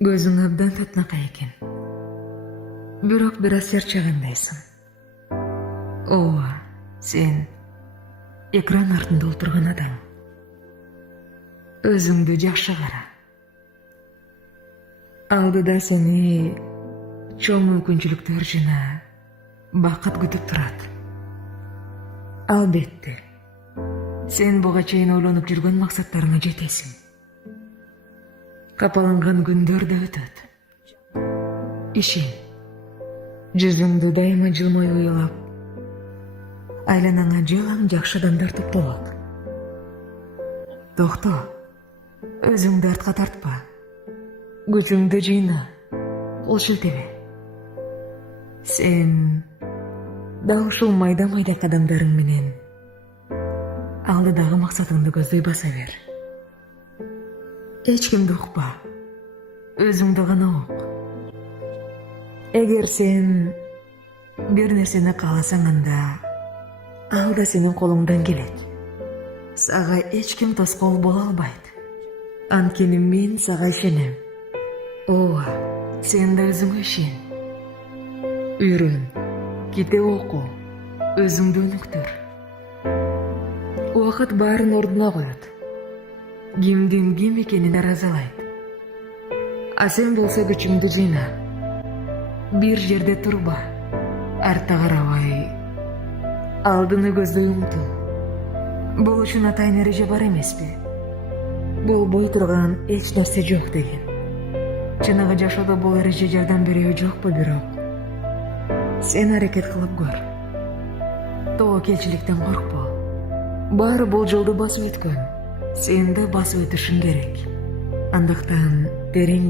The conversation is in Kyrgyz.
Көзүң абдан татынакай экен. Бирок бир аз чарчагандайсың. Ооба, сен экран артында отурган адам. Өзүңдү жакшы кара. Алдыда сени чоң мүмкүнчүлүктөр жана бакыт күтүп турат. Албетте, сен буга чейин ойлонуп жүргөн максаттарыңа жетесиң. Капаланган күндөр да өтөт. Ишен, жүзүңдү дайыма жылмаюу уялап, айланаңа жалаң жакшы адамдар топтолот. Токто, өзүңдү артка тартпа. Күчүңдү жыйна, кол шилтебе. Сен дал ушул майда кадамдарың менен алдыдагы максатыңды көздөй баса бер. Эч кимди укпа, өзүңдү гана ук. Эгер сен бир нерсени кааласаң, анда ал да сенин колуңдан келет. Сага эч ким тоскоол боло албайт. Анткени мен сага ишенем. Ооба, сен да өзүңө ишен. Үйрөн, китеп оку, өзүңдү өнүктүр. Убакыт баарын ордуна коет. Кимдин ким экенин аразалайт. А сен болсо күчүңдү жыйна. Бир жерде турба, артта карабай, алдыны көздөй умтул. Бул үчүн атайын эреже бар эмеспи? Болбой турган эч нерсе жок деген. Чыныгы жашоодо бул эреже жардам береби жокпу, бирок сен аракет кылып көр. Тобокелчиликтен коркпо. Баары бул жолду басып өткөн. Сен да басып өтүшүң керек. Андыктан терең